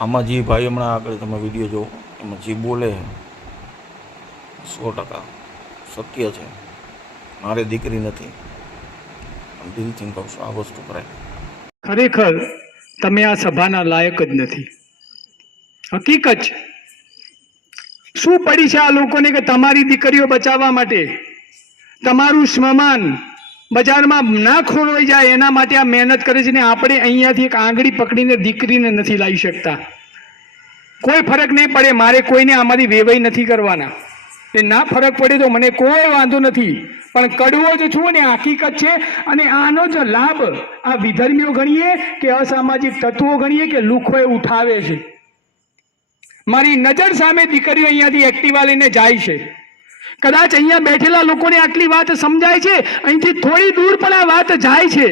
આમાં જે ભાઈ હમણાં આગળ તમે વિડીયો જો એમાં જે બોલે 100% સત્ય છે. મારે દીકરી નથી, દિલથી કહું છું આ વસ્તુ કરાય. ખરેખર તમે આ સભાના લાયક જ નથી. હકીકત છે. શું પડી છે આ લોકોને કે તમારી દીકરીઓ બચાવવા માટે તમારું સ્મશાન બજારમાં ના ખોરવાઈ જાય એના માટે આ મહેનત કરે છે ને આપણે અહીંયાથી એક આંગળી પકડીને દીકરીને નથી લાવી શકતા. કોઈ ફરક નહીં પડે, મારે કોઈને આમાંથી વેવાઈ નથી કરવાના. એ ના ફરક પડે તો મને કોઈ વાંધો નથી, પણ કડવો જ છું ને હકીકત છે. અને આનો જ લાભ આ વિધર્મીઓ ગણીએ કે અસામાજિક તત્વો ગણીએ કે લુખોએ ઉઠાવે છે. મારી નજર સામે દીકરીઓ અહીંયાથી એક્ટિવા લઈને જાય છે. કદાચ અહીંયા બેઠેલા લોકોને આટલી વાત સમજાય છે, અહીંથી થોડી દૂર પણ આ વાત જાય છે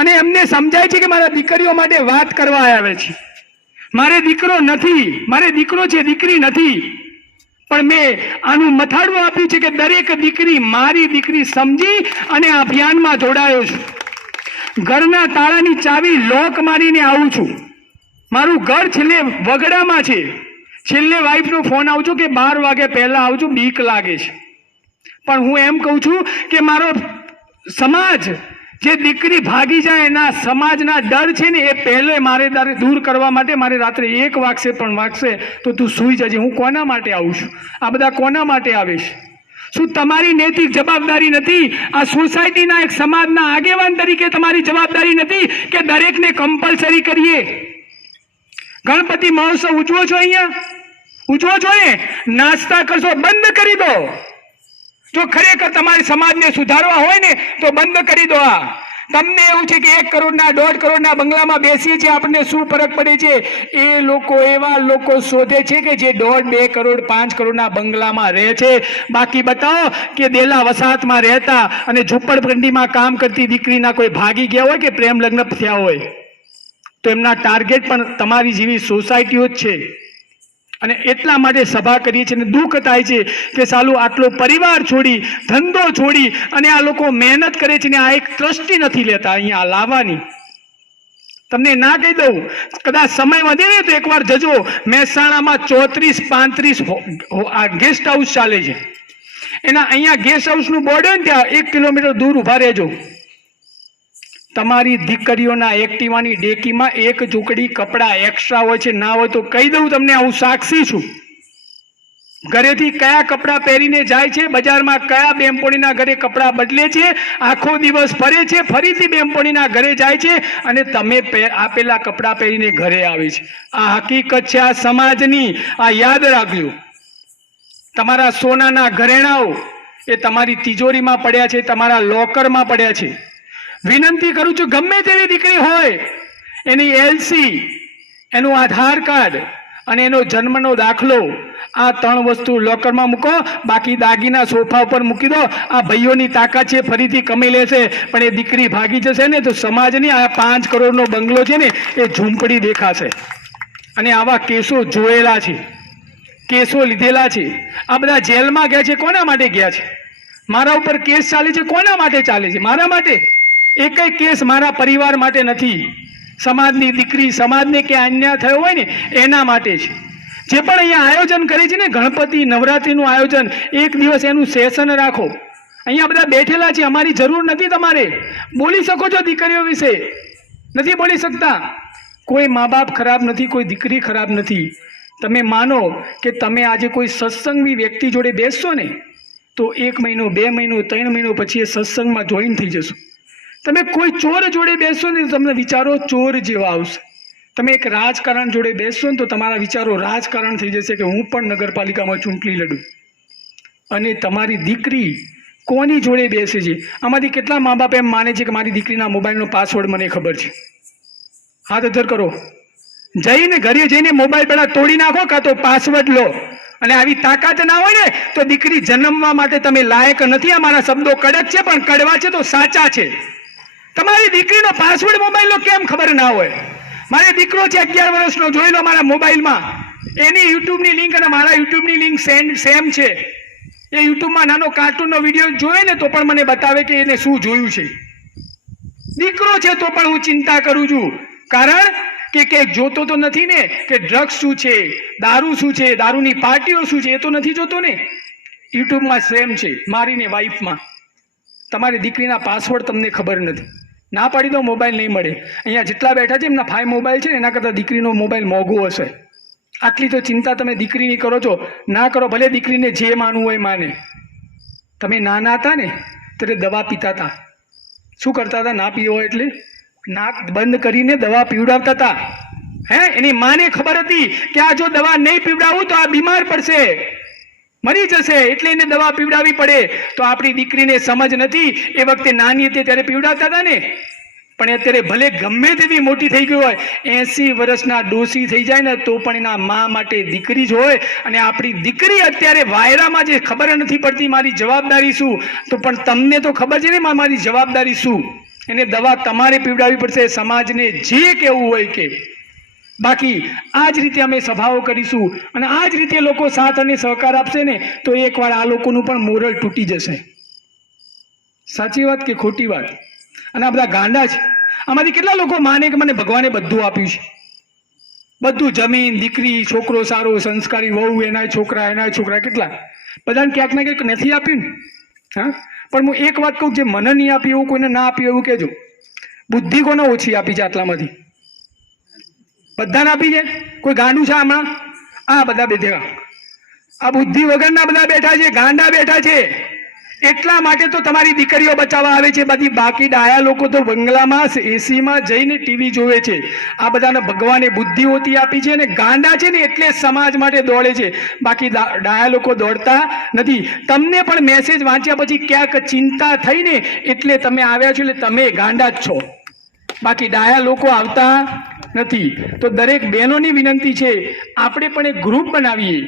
અને એમને સમજાય છે કે મારા દીકરીઓ માટે વાત કરવા આવે છે. મારે દીકરો નથી, મારે દીકરો છે, દીકરી નથી. પણ મેં આનું મથાળું આપ્યું છે કે દરેક દીકરી મારી દીકરી સમજી અને આ અભિયાનમાં જોડાયો છું. ઘરના તાળાની ચાવી લોક મારીને આવું છું. મારું ઘર છેલ્લે વગડામાં છે. છેલ્લે વાઈફનો ફોન આવજો કે 12 વાગે પહેલા આવજો, બીક લાગે છે. પણ હું એમ કહું છું કે મારો સમાજ જે દીકરી ભાગી જાય એના સમાજના ડર છે ને એ પહેલે મારે દૂર કરવા માટે મારે રાત્રે 1 વાગશે પણ વાગશે તો તું સૂઈ જજે. હું કોના માટે આવું છું? આ બધા કોના માટે આવે છે? શું તમારી નૈતિક જવાબદારી નથી? આ સોસાયટીના એક સમાજના આગેવાન તરીકે તમારી જવાબદારી નથી કે દરેકને કમ્પલસરી કરીએ? ગણપતિ મહોત્સવ ઉજવો છો, અહીંયા ઉજવો છો ને, નાસ્તા કરશો, બંધ કરી દો. જો ખરેખર તમારે સમાજને સુધારવા હોય ને તો બંધ કરી દો. આ તમને એવું છે કે 1 કરોડના 1.5 કરોડના બંગલામાં બેસીએ છીએ, આપણને શું ફરક પડે છે? એ લોકો એવા લોકો શોધે છે કે જે 1.5, 2 કરોડ 5 કરોડના બંગલામાં રહે છે. બાકી બતાવો કે દેલા વસાહતમાં રહેતા અને ઝૂંપડપટ્ટીમાં કામ કરતી દીકરીના કોઈ ભાગી ગયા હોય કે પ્રેમ લગ્ન થયા હોય તો એમના ટાર્ગેટ પણ તમારી જેવી સોસાયટીઓ જ છે. અને એટલા માટે સભા કરીએ છીએ. દુઃખ થાય છે કે સાલું આટલો પરિવાર છોડી, ધંધો છોડી અને આ લોકો મહેનત કરે છે ને આ એક ટ્રસ્ટી નથી લેતા અહીંયા લાવવાની. તમને ના કહી દઉં, કદાચ સમય વધે ને તો એકવાર જજો. મહેસાણામાં 34-35 આ ગેસ્ટ હાઉસ ચાલે છે. એના અહીંયા ગેસ્ટ હાઉસનું બોર્ડ હોય ને ત્યાં 1 કિલોમીટર દૂર ઊભા રહેજો. તમારી દીકરીઓના એક્ટિવાની ડેકીમાં 1 ઝૂંકડી કપડાં એક્સ્ટ્રા હોય છે. ના હોય તો કહી દઉં તમને, હું સાક્ષી છું. ઘરેથી કયા કપડાં પહેરીને જાય છે, બજારમાં કયા બેનપણીના ઘરે કપડાં બદલે છે, આખો દિવસ ફરે છે, ફરીથી બેનપણીના ઘરે જાય છે અને તમે આપેલા કપડાં પહેરીને ઘરે આવે છે. આ હકીકત છે આ સમાજની. આ યાદ રાખજો. તમારા સોનાના ઘરેણાઓ એ તમારી તિજોરીમાં પડ્યા છે, તમારા લોકરમાં પડ્યા છે. વિનંતી કરું છું, ગમે તેવી દીકરી હોય એની LC, એનું આધાર કાર્ડ અને એનો જન્મનો દાખલો, આ 3 વસ્તુ લોકરમાં મૂકો. બાકી દાગીના સોફા ઉપર મૂકી દો. આ ભાઈઓની તાકાત છે, ફરીથી કમી લેશે. પણ એ દીકરી ભાગી જશે ને તો સમાજની આ 5 કરોડનો બંગલો છે ને એ ઝૂંપડી દેખાશે. અને આવા કેસો જોયેલા છે, કેસો લીધેલા છે. આ બધા જેલમાં ગયા છે, કોના માટે ગયા છે? મારા ઉપર કેસ ચાલે છે, કોના માટે ચાલે છે? મારા માટે. એકય કેસ મારા પરિવાર માટે નથી. સમાજની દીકરી, સમાજને કે અન્યાય થયો હોય ને એના માટે છે. જે પણ અહીંયા આયોજન કરે છે ને, ગણપતિ નવરાત્રિનું આયોજન, 1 દિવસ એનું સેશન રાખો. અહીંયા બધા બેઠેલા છે, અમારી જરૂર નથી. તમારે બોલી શકો છો દીકરીઓ વિશે, નથી બોલી શકતા. કોઈ મા બાપ ખરાબ નથી, કોઈ દીકરી ખરાબ નથી. તમે માનો કે તમે આજે કોઈ સત્સંગી વ્યક્તિ જોડે બેસશો ને તો 1 મહિનો, 2 મહિનો, 3 મહિનો પછી એ સત્સંગમાં જોઈન થઈ જશો. તમે કોઈ ચોર જોડે બેસશો ને તમને વિચારો ચોર જેવા આવશે. તમે એક રાજકારણ જોડે બેસશો ને તો તમારા વિચારો રાજકારણ થઈ જશે કે હું પણ નગરપાલિકામાં ચૂંટણી લડું. અને તમારી દીકરી કોની જોડે બેસે છે? આમાંથી કેટલા મા બાપ એમ માને છે કે મારી દીકરીના મોબાઈલનો પાસવર્ડ મને ખબર છે? હાથ અધર કરો. જઈને ઘરે જઈને મોબાઈલ પહેલા તોડી નાખો કાં તો પાસવર્ડ લો. અને આવી તાકાત ના હોય ને તો દીકરી જન્મવા માટે તમે લાયક નથી. આ મારા શબ્દો કડક છે પણ કડવા છે તો સાચા છે. તમારી દીકરીનો પાસવર્ડ મોબાઈલનો કેમ ખબર ના હોય? મારે દીકરો છે 11 વર્ષનો, જોઈ લો મારા મોબાઈલમાં. એની યુટ્યુબની લિંક અને મારા યુટ્યુબની લિંક સેમ છે. એ યુટ્યુબમાં નાનો કાર્ટૂનનો વિડીયો જોયે ને તો પણ મને બતાવે કે એને શું જોયું છે. દીકરો છે તો પણ હું ચિંતા કરું છું. કારણ કે જોતો તો નથી ને કે ડ્રગ્સ શું છે, દારૂ શું છે, દારૂની પાર્ટીઓ શું છે, એ તો નથી જોતો ને. યુટ્યુબમાં સેમ છે, મારીને વાઈફમાં. તમારી દીકરીના પાસવર્ડ તમને ખબર નથી, ના પાડી દો મોબાઈલ નહીં મળે. અહીંયા જેટલા બેઠા છે એમના 5 મોબાઈલ છે ને એના કરતાં દીકરીનો મોબાઈલ મોંઘો હશે. આટલી તો ચિંતા તમે દીકરીની કરો છો. ના કરો, ભલે દીકરીને જે માનવું હોય માને. તમે નાના હતા ને ત્યારે દવા પીતા હતા. શું કરતા હતા? ના પીવો એટલે નાક બંધ કરીને દવા પીવડાવતા હતા. એની માને ખબર હતી કે આ જો દવા નહીં પીવડાવું તો આ બીમાર પડશે, મરી જશે, એટલે એને દવા પીવડાવવી પડે. તો આપણી દીકરીને સમજ નથી. એ વખતે નાની હતી ત્યારે પીવડાવતા હતા ને. પણ અત્યારે ભલે ગમે તેવી મોટી થઈ ગઈ હોય, 80 વર્ષના ડોસી થઈ જાય ને તો પણ એના મા માટે દીકરી જ હોય. અને આપણી દીકરી અત્યારે વાયરામાં જે ખબર નથી પડતી મારી જવાબદારી શું, તો પણ તમને તો ખબર છે ને મારી જવાબદારી શું. એને દવા તમારે પીવડાવવી પડશે, સમાજને જે કહેવું હોય કે. બાકી આ જ રીતે અમે સભાઓ કરીશું અને આ જ રીતે લોકો સાથ અને સહકાર આપશે ને તો એકવાર આ લોકોનું પણ મોરલ તૂટી જશે. સાચી વાત કે ખોટી વાત? અને આ બધા ગાંડા છે. આમાંથી કેટલા લોકો માને કે મને ભગવાને બધું આપ્યું છે, બધું, જમીન, દીકરી, છોકરો સારો, સંસ્કારી વહુ, એના છોકરા, કેટલા બધાને ક્યાંક ને ક્યાંક નથી આપ્યું ને. હા, પણ હું એક વાત કહું, જે મને નહીં આપ્યું એવું કોઈને ના આપ્યું એવું કહેજો. બુદ્ધિ કોને ઓછી આપી છે આટલામાંથી? બધાને આપી છે. કોઈ ગાંડું છે આમાં? આ બધા બેઠા, આ બુદ્ધિ વગરના બધા બેઠા છે, ગાંડા બેઠા છે. એટલા માટે તો તમારી દીકરીઓ બચાવવા આવે છે. બધી બાકી ડાયા લોકો તો બંગલામાં એસીમાં જઈને ટીવી જોવે છે. આ બધાને ભગવાને બુદ્ધિ ઓછી આપી છે ને ગાંડા છે ને એટલે સમાજ માટે દોડે છે. બાકી ડાયા લોકો દોડતા નથી. તમને પણ મેસેજ વાંચ્યા પછી ક્યાંક ચિંતા થઈ ને એટલે તમે આવ્યા છો, એટલે તમે ગાંડા જ છો. બાકી ડાયા લોકો આવતા નથી. તો દરેક બહેનોની વિનંતી છે, આપણે પણ એક ગ્રુપ બનાવીએ.